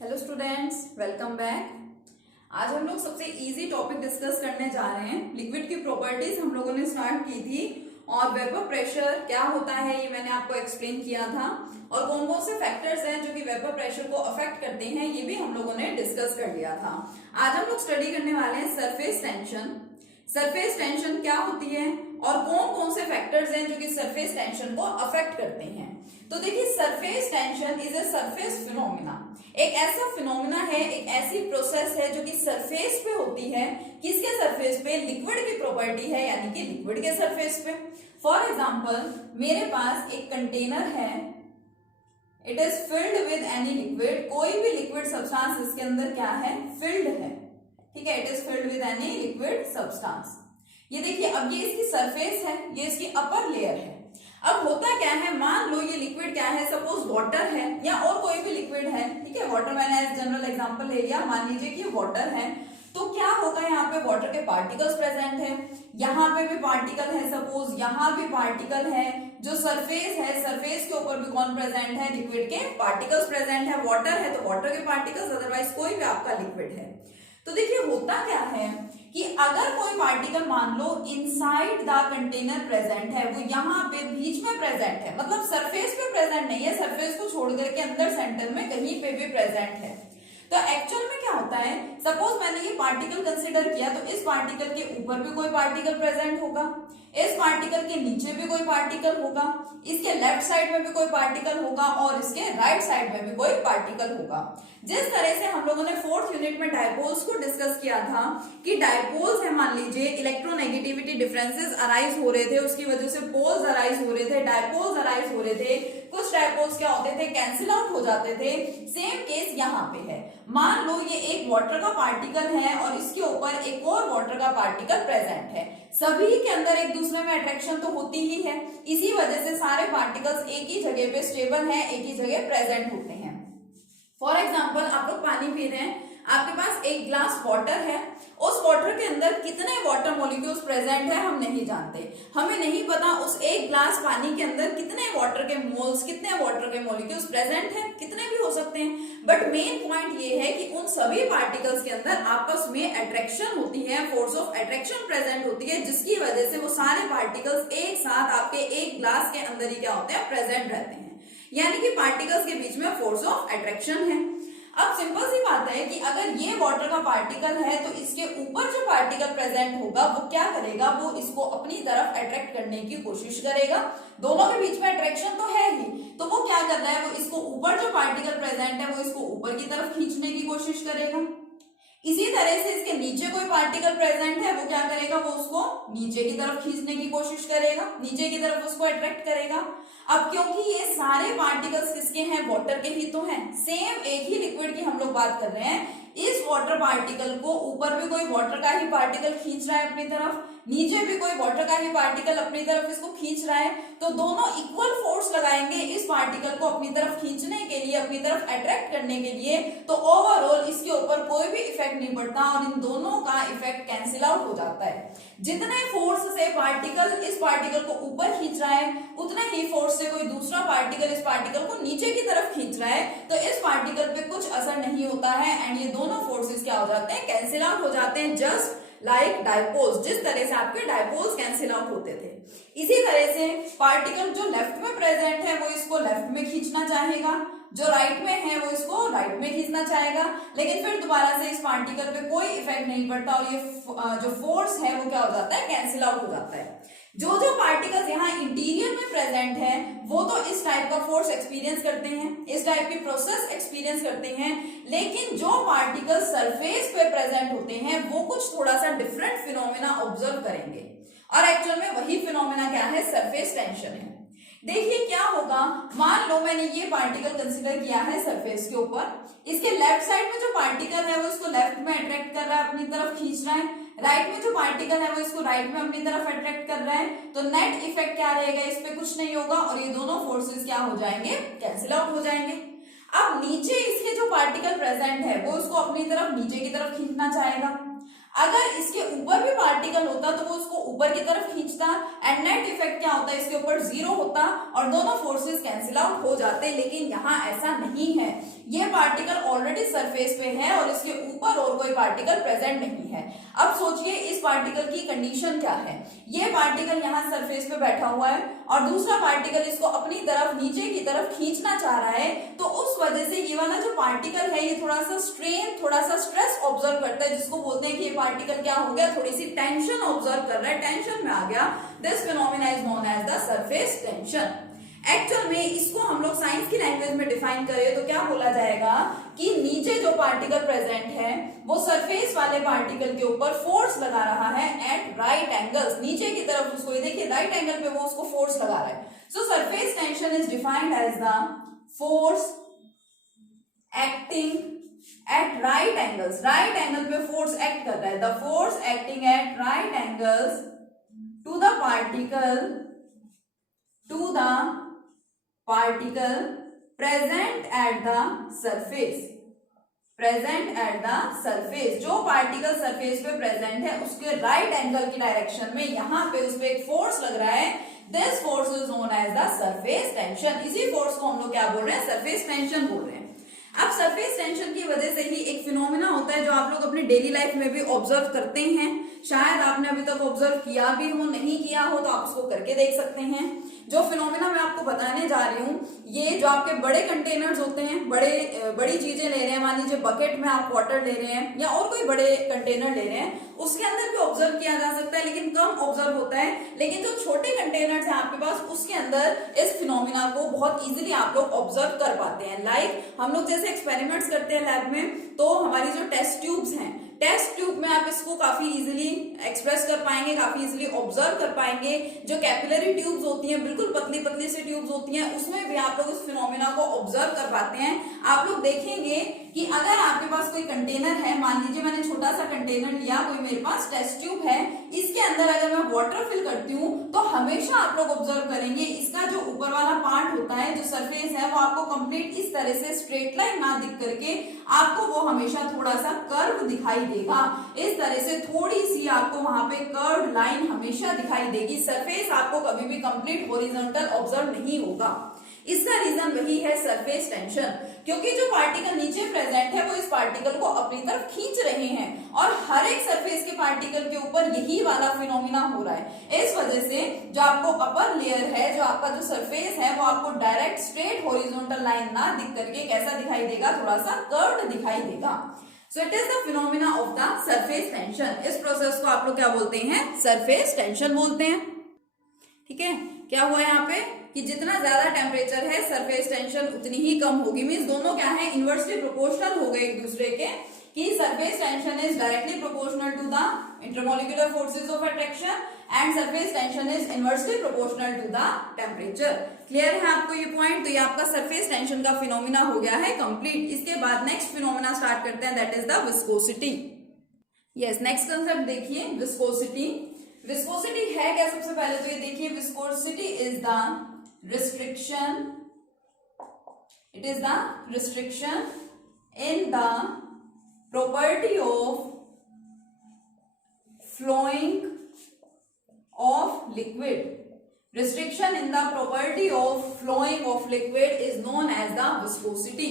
Hello students, welcome back. आज हम लोग सबसे इजी टॉपिक डिस्कस करने जा रहे हैं। लिक्विड की प्रॉपर्टीज हम लोगों ने स्टार्ट की थी और वेपर प्रेशर क्या होता है ये मैंने आपको एक्सप्लेन किया था और कौन कौन से फैक्टर्स हैं जो कि वेपर प्रेशर को अफेक्ट करते हैं ये भी हम लोगों ने डिस्कस कर लिया था। आज हम लोग स्टडी करने वाले हैं सरफेस टेंशन। सरफेस टेंशन क्या होती है और कौन कौन से फैक्टर्स हैं जो कि सरफेस टेंशन को अफेक्ट करते हैं। तो देखिए, surface tension is a surface phenomena. एक ऐसा फिनोमिना है, एक ऐसी प्रोसेस है जो कि सरफेस पे होती है। किसके सरफेस पे? लिक्विड की प्रॉपर्टी है, यानी कि लिक्विड के सरफेस पे। फॉर एग्जांपल, मेरे पास एक कंटेनर है, it is filled with any liquid. कोई भी लिक्विड सब्सटेंस इसके अंदर क्या है? फिल्ड है। ठीक है, it is filled with any liquid substance. ये देखिए, अब ये इसकी सरफेस है, ये इसकी अपर लेयर है। अब होता क्या है, मान लो ये लिक्विड क्या है, सपोज वाटर है या और कोई भी लिक्विड है। ठीक है, वाटर मैंने एज जनरल एग्जांपल ले लिया। मान लीजिए कि वाटर है, तो क्या होगा, यहाँ पे वाटर के पार्टिकल्स प्रेजेंट है, यहाँ पे भी पार्टिकल है, सपोज यहाँ भी पार्टिकल है। जो सरफेस है, सरफेस के ऊपर भी कौन प्रेजेंट है? लिक्विड के पार्टिकल्स प्रेजेंट है। वाटर है तो वाटर के पार्टिकल्स, अदरवाइज कोई भी आपका लिक्विड है। तो देखिए, होता क्या है कि अगर कोई पार्टिकल मान लो इनसाइड द कंटेनर प्रेजेंट है, वो यहाँ पे बीच में प्रेजेंट है, मतलब सरफेस पे प्रेजेंट नहीं है, सरफेस को छोड़ करके अंदर सेंटर में कहीं पे भी प्रेजेंट है। तो एक्चुअल में क्या होता है, सपोज मैंने ये पार्टिकल कंसीडर किया, तो इस पार्टिकल के ऊपर भी कोई पार्टिकल प्रेजेंट होगा, इस पार्टिकल के नीचे भी कोई पार्टिकल होगा, इसके लेफ्ट साइड में भी कोई पार्टिकल होगा और इसके राइट साइड में भी कोई पार्टिकल होगा। जिस तरह से हम लोगों ने फोर्थ यूनिट में डायपोल्स को डिस्कस किया था कि डायपोल्स है, मान लीजिए इलेक्ट्रोनेगेटिविटी डिफरेंसेस अराइज हो रहे थे, उसकी वजह से पोल्स अराइज हो रहे थे, डायपोल्स अराइज हो रहे थे। कुछ डायपोल्स क्या होते थे? कैंसिल आउट हो जाते थे। सेम केस यहाँ पे है। मान लो ये एक वाटर का पार्टिकल है और इसके ऊपर एक और वाटर का पार्टिकल प्रेजेंट है। सभी के अंदर एक दूसरे में अट्रैक्शन तो होती ही है, इसी वजह से सारे पार्टिकल्स एक ही जगह पे स्टेबल है, एक ही जगह प्रेजेंट होते हैं। फॉर एग्जाम्पल, आप लोग पानी पी रहे हैं, आपके पास एक ग्लास वाटर है, उस वाटर के अंदर कितने वाटर मॉलिक्यूल्स प्रेजेंट है हम नहीं जानते। हमें नहीं पता उस एक ग्लास पानी के अंदर कितने वाटर के मोल्स, कितने वाटर के मॉलिक्यूल्स प्रेजेंट हैं, कितने भी हो सकते हैं। बट मेन पॉइंट ये है कि उन सभी पार्टिकल्स के अंदर आपस में अट्रैक्शन होती है, फोर्स ऑफ अट्रैक्शन प्रेजेंट होती है, जिसकी वजह से वो सारे पार्टिकल्स एक साथ आपके एक ग्लास के अंदर ही क्या होते हैं? प्रेजेंट रहते हैं। यानी कि पार्टिकल्स के बीच में फोर्स ऑफ अट्रैक्शन है। अब सिंपल सी बात है कि अगर ये वाटर का पार्टिकल है तो इसके ऊपर जो पार्टिकल प्रेजेंट होगा वो क्या करेगा? वो इसको अपनी तरफ अट्रैक्ट करने की कोशिश करेगा। दोनों के बीच में अट्रैक्शन तो है ही, तो वो क्या कर रहा है? वो इसको ऊपर जो पार्टिकल प्रेजेंट है वो इसको ऊपर की तरफ खींचने की कोशिश करेगा। इसी तरह से इसके नीचे कोई पार्टिकल प्रेजेंट है, वो क्या करेगा? वो उसको नीचे की तरफ खींचने की कोशिश करेगा, नीचे की तरफ उसको अट्रैक्ट करेगा। अब क्योंकि ये सारे पार्टिकल्स किसके हैं? वाटर के ही तो हैं। सेम एक ही लिक्विड की हम लोग बात कर रहे हैं। इस वाटर पार्टिकल को ऊपर भी कोई वाटर का ही पार्टिकल खींच रहा है अपनी तरफ, नीचे भी कोई वाटर का ही पार्टिकल अपनी तरफ इसको खींच रहा है, तो दोनों इक्वल फोर्स लगाएंगे इस पार्टिकल को अपनी तरफ खींचने के लिए, अपनी तरफ अट्रैक्ट करने के लिए। तो ओवरऑल इसके ऊपर कोई भी इफेक्ट नहीं पड़ता और इन दोनों का इफेक्ट कैंसिल आउट हो जाता है। जितने फोर्स से पार्टिकल इस पार्टिकल को ऊपर खींच रहा है, उतने ही फोर्स से कोई दूसरा पार्टिकल इस पार्टिकल को नीचे की तरफ खींच रहा है, तो इस पार्टिकल पे कुछ असर नहीं होता है एंड ये दोनों फोर्सेस क्या हो जाते हैं? कैंसिल आउट हो जाते हैं। जस्ट लाइक डायपोल्स, जिस तरह से आपके डायपोल्स कैंसिल आउट होते थे, इसी तरह से पार्टिकल जो लेफ्ट में प्रेजेंट है वो इसको लेफ्ट में खींचना चाहेगा, जो राइट में है वो इसको राइट में खींचना चाहेगा, लेकिन फिर दोबारा से इस पार्टिकल पे कोई इफेक्ट नहीं पड़ता और ये जो फोर्स है वो क्या हो जाता है? कैंसिल आउट हो जाता है। जो जो पार्टिकल्स यहाँ इंटीरियर में प्रेजेंट है वो तो इस टाइप का फोर्स एक्सपीरियंस करते हैं, इस टाइप की प्रोसेस एक्सपीरियंस करते हैं, लेकिन जो पार्टिकल सरफेस पे प्रेजेंट होते हैं वो कुछ थोड़ा सा डिफरेंट फिनोमेना ऑब्जर्व करेंगे और एक्चुअल में वही फिनोमेना क्या है? सरफेस टेंशन है। देखिए क्या होगा, मान लो मैंने ये पार्टिकल कंसीडर किया है सरफेस के ऊपर, इसके लेफ्ट साइड में जो पार्टिकल है वो इसको लेफ्ट में अट्रैक्ट कर रहा है, अपनी तरफ खींच रहा है, राइट में जो पार्टिकल है वो इसको राइट में अपनी तरफ अट्रैक्ट कर रहा है, तो नेट इफेक्ट क्या रहेगा? इस पे कुछ नहीं होगा और ये दोनों फोर्सेस क्या हो जाएंगे? कैंसिल आउट हो जाएंगे। अब नीचे इसके जो पार्टिकल प्रेजेंट है वो उसको अपनी तरफ नीचे की तरफ खींचना चाहेगा। अगर इसके ऊपर भी पार्टिकल होता तो वो उसको ऊपर की तरफ खींचता एंड नेट इफेक्ट क्या होता है, इसके ऊपर जीरो होता और दोनों फोर्सेस कैंसिल आउट हो जाते, लेकिन यहाँ ऐसा नहीं है। ये पार्टिकल ऑलरेडी सरफेस पे है और इसके ऊपर और कोई पार्टिकल प्रेजेंट नहीं है। अब सोचिए इस पार्टिकल की कंडीशन क्या है। ये पार्टिकल यहाँ सरफेस पे बैठा हुआ है और दूसरा पार्टिकल इसको अपनी तरफ नीचे की तरफ खींचना चाह रहा है, तो उस वजह से ये वाला जो पार्टिकल है ये थोड़ा सा स्ट्रेन, थोड़ा सा स्ट्रेस ऑब्जर्व करता है, जिसको बोलते हैं कि ये पार्टिकल क्या हो गया, थोड़ी सी टेंशन ऑब्जर्व कर रहा है, टेंशन में आ गया। This phenomena is known as the surface tension. Actual में इसको हम लोग साइंस की लैंग्वेज में डिफाइन करें तो क्या बोला जाएगा कि नीचे जो पार्टिकल प्रेजेंट है वो सरफेस वाले पार्टिकल के ऊपर फोर्स लगा रहा है एट राइट एंगल्स, नीचे की तरफ उसको, ये देखिए राइट एंगल पे वो उसको फोर्स लगा रहा है। So surface tension is defined as the force acting at right angles, right angle पे फोर्स एक्ट कर रहा है, the force acting at right angles to the particle present at the surface, present at the surface. जो particle surface पे present है उसके right angle की direction में यहाँ पे उस पे एक फोर्स लग रहा है, this force is known as the surface tension. इसी फोर्स को हम लोग क्या बोल रहे हैं, सरफेस टेंशन बोल रहे हैं। अब सरफेस टेंशन की वजह से ही एक फिनोमेना होता है जो आप लोग अपनी डेली लाइफ में भी ऑब्जर्व करते हैं, शायद आपने अभी तक ऑब्जर्व किया भी हो, नहीं किया हो तो आप उसको करके देख सकते हैं। जो फिनोमेना मैं आपको बताने जा रही हूँ, ये जो आपके बड़े कंटेनर्स होते हैं, बड़ी चीजें ले रहे हैं, मान लीजिए बकेट में आप वाटर ले रहे हैं या और कोई बड़े कंटेनर ले रहे हैं, उसके अंदर भी ऑब्जर्व किया जा सकता है लेकिन कम ऑब्जर्व होता है। लेकिन जो छोटे कंटेनर्स हैं आपके पास, उसके अंदर इस फिनोमेना को बहुत इजीली आप लोग ऑब्जर्व कर पाते हैं। लाइक हम लोग जैसे एक्सपेरिमेंट्स करते हैं लैब में, तो हमारी जो टेस्ट ट्यूब्स हैं, टेस्ट ट्यूब में आप इसको काफी इजीली एक्सप्रेस कर पाएंगे, काफी इजीली ऑब्जर्व कर पाएंगे। जो कैपिलरी ट्यूब्स होती हैं, बिल्कुल पतली पतली सी ट्यूब्स होती हैं, उसमें भी आप लोग इस फिनोमेना को ऑब्जर्व कर पाते हैं। आप लोग देखेंगे कि अगर आपके पास कोई कंटेनर है, मान लीजिए मैंने छोटा सा कंटेनर लिया, कोई मेरे पास टेस्ट ट्यूब है, इसके अंदर अगर मैं वाटर फिल करती हूँ तो हमेशा आप लोग ऑब्जर्व करेंगे इसका जो ऊपर वाला पार्ट होता है, जो सरफेस है, वो आपको कंप्लीट इस तरह से स्ट्रेट लाइन ना दिख करके आपको वो हमेशा थोड़ा सा कर्व दिखाई देगा। इस तरह से थोड़ी सी आपको वहां पे कर्व लाइन हमेशा दिखाई देगी। सरफेस आपको कभी भी कंप्लीट हॉरिजॉन्टल ऑब्जर्व नहीं होगा। इसका रीजन वही है सरफेस टेंशन, क्योंकि जो पार्टिकल नीचे प्रेजेंट है वो इस पार्टिकल को अपनी तरफ खींच रहे हैं और हर एक सरफेस के पार्टिकल के ऊपर यही वाला फिनोमिना हो रहा है। इस वजह से जो आपको अपर लेयर है, जो आपका जो सरफेस है, वो आपको डायरेक्ट स्ट्रेट हॉरिजॉन्टल लाइन ना दिख करके कैसा दिखाई देगा, थोड़ा सा कर्व्ड दिखाई देगा। So it is the phenomena of the surface tension. इस प्रोसेस को आप लोग क्या बोलते हैं, सरफेस टेंशन बोलते हैं। ठीक है, क्या हुआ यहाँ पे कि जितना ज्यादा टेम्परेचर है सरफेस टेंशन उतनी ही कम होगी। मींस दोनों क्या है, इनवर्सली प्रोपोर्शनल हो गए एक दूसरे के, कि surface tension is directly proportional to the intermolecular forces of attraction and surface tension is inversely proportional to the temperature. Clear है आपको ये पॉइंट? तो ये आपका सरफेस टेंशन का फिनोमिना हो गया है कंप्लीट। इसके बाद नेक्स्ट फिनोमिना स्टार्ट करते हैं, that is the viscosity. Yes, next concept देखिए, विस्कोसिटी। विस्कोसिटी है क्या? सबसे पहले तो ये देखिए, viscosity is the restriction, it is the restriction in the property of flowing of liquid. Restriction in the property of flowing of liquid is known as the viscosity.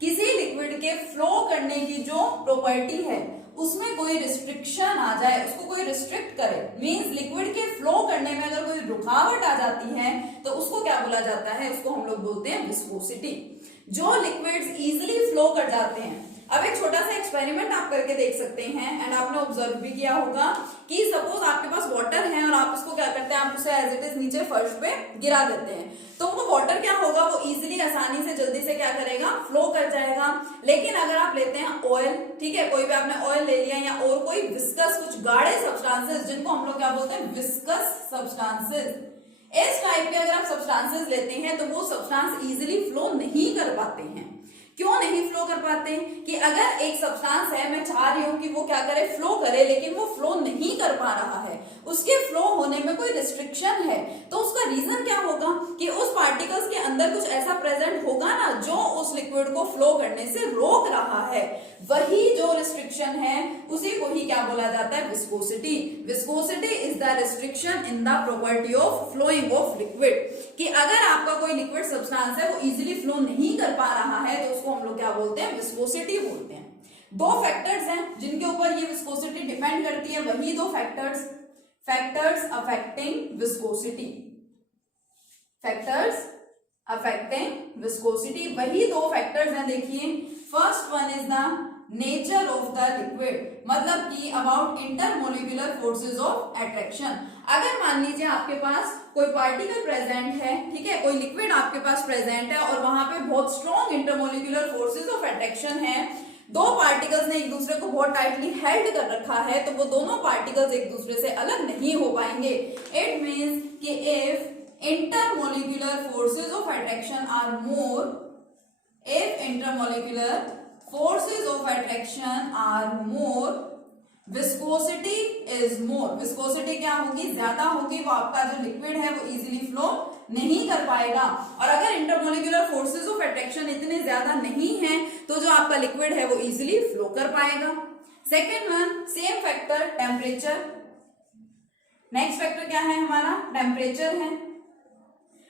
किसी liquid के flow करने की जो प्रॉपर्टी है उसमें कोई restriction आ जाए, उसको कोई रिस्ट्रिक्ट करे, मींस लिक्विड के फ्लो करने में अगर कोई रुकावट आ जाती है तो उसको क्या बोला जाता है, उसको हम लोग बोलते हैं विस्कोसिटी। जो लिक्विड्स इजीली फ्लो कर जाते हैं, अब एक छोटा सा एक्सपेरिमेंट आप करके देख सकते हैं एंड आपने ऑब्जर्व भी किया होगा कि सपोज आपके पास वाटर है और आप उसको क्या करते हैं, आप उसे एज इट इज नीचे फर्श पे गिरा देते हैं, तो वो वाटर क्या होगा, वो इजीली आसानी से जल्दी से क्या करेगा, फ्लो कर जाएगा। लेकिन अगर आप लेते हैं ऑयल, ठीक है, कोई भी आपने ऑयल ले लिया या और कोई विस्कस, कुछ गाढ़े सब्सटेंसेस जिनको हम लोग क्या बोलते हैं, विस्कस सब्सटेंसेस, इस टाइप के अगर आप सब्सटेंसेस लेते हैं तो वो सब्सटेंस इजीली फ्लो नहीं कर पाते हैं। क्यों नहीं फ्लो कर पाते? कि अगर एक सब्सटेंस है, मैं चाह रही हूं कि वो क्या करे, फ्लो करे, लेकिन वो फ्लो नहीं कर पा रहा है, उसके फ्लो होने में कोई रिस्ट्रिक्शन है, तो उसका रीजन क्या होगा कि उस पार्टिकल्स के अंदर कुछ ऐसा प्रेजेंट होगा ना जो उस लिक्विड को फ्लो करने से रोक रहा है। वही जो रिस्ट्रिक्शन है उसी को ही क्या बोला जाता है, viscosity. Viscosity is the restriction in the property of flowing of liquid. कि अगर आपका कोई लिक्विड सब्सटेंस है वो इजीली फ्लो नहीं कर पा रहा है तो उसको हम लोग क्या बोलते हैं, विस्कोसिटी बोलते हैं। दो फैक्टर्स हैं जिनके ऊपर ये विस्कोसिटी डिपेंड करती है, वही दो factors affecting viscosity, factors affecting viscosity, वही दो फैक्टर्स हैं। देखिए, first one is the nature of the liquid, मतलब कि about intermolecular forces of attraction. अगर मान लीजिए आपके पास कोई पार्टिकल प्रेजेंट है, ठीक है, कोई लिक्विड आपके पास प्रेजेंट है और वहां पे बहुत strong intermolecular forces of attraction है, दो पार्टिकल्स ने एक दूसरे को बहुत टाइटली हेल्ड कर रखा है, तो वो दोनों पार्टिकल्स एक दूसरे से अलग नहीं हो पाएंगे। इट मींस कि if intermolecular forces of attraction are more, if intermolecular forces of attraction are more, viscosity is more। viscosity क्या होगी, ज्यादा होगी, वो आपका जो लिक्विड है वो इजीली फ्लो नहीं कर पाएगा। और अगर इंटरमोलिकुलर फोर्सेस ऑफ अट्रैक्शन इतने ज्यादा नहीं है तो जो आपका लिक्विड है वो इजीली फ्लो कर पाएगा। Second one, same factor, temperature. Next factor क्या है हमारा, टेम्परेचर है।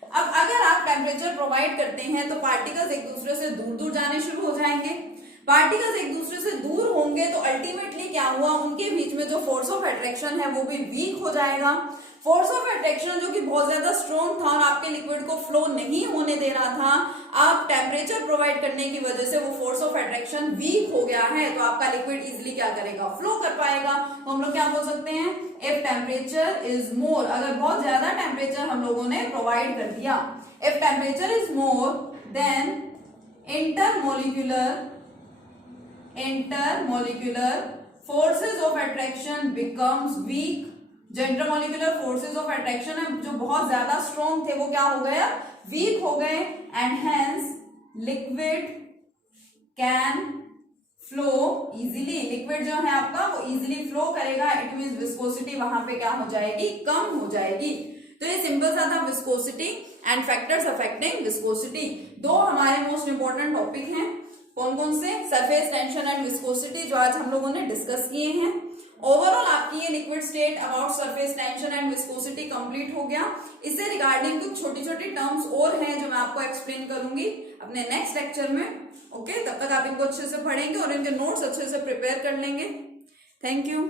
अब अगर आप टेम्परेचर प्रोवाइड करते हैं तो पार्टिकल्स एक दूसरे से दूर दूर जाने शुरू हो जाएंगे। पार्टिकल्स एक दूसरे से दूर होंगे तो अल्टीमेटली क्या हुआ, उनके बीच में जो फोर्स ऑफ अट्रैक्शन है वो भी वीक हो जाएगा। फोर्स ऑफ अट्रैक्शन जो कि बहुत ज्यादा स्ट्रॉन्ग था और आपके लिक्विड को फ्लो नहीं होने दे रहा था, आप टेम्परेचर प्रोवाइड करने की वजह से वो फोर्स ऑफ अट्रैक्शन वीक हो गया है, तो आपका लिक्विड इजिली क्या करेगा, फ्लो कर पाएगा। तो हम लोग क्या बोल सकते हैं, इफ टेम्परेचर इज मोर, अगर बहुत ज्यादा टेम्परेचर हम लोगों ने प्रोवाइड कर दिया, if temperature is more than intermolecular forces of attraction becomes weak। जो इंटरमोलिकुलर फोर्सेस ऑफ अट्रैक्शन है जो बहुत ज्यादा स्ट्रॉन्ग थे वो क्या हो गए, वीक हो गए, and hence liquid can flow easily. Liquid जो है आपका वो इजीली फ्लो करेगा, इट मींस विस्कोसिटी वहां पे क्या हो जाएगी, कम हो जाएगी। तो ये सिंपल सा था viscosity and factors affecting viscosity. दो हमारे मोस्ट इंपॉर्टेंट टॉपिक हैं, कौन कौन से, सरफेस टेंशन एंड विस्कोसिटी, जो आज हम लोगों ने डिस्कस किए हैं। ओवरऑल आपकी ये liquid state about surface tension and viscosity complete हो गया। इससे रिगार्डिंग कुछ छोटी छोटी टर्म्स और हैं जो मैं आपको एक्सप्लेन करूंगी अपने नेक्स्ट लेक्चर में। ओके, तब तक आप इनको अच्छे से पढ़ेंगे और इनके नोट्स अच्छे से प्रिपेयर कर लेंगे। Thank you.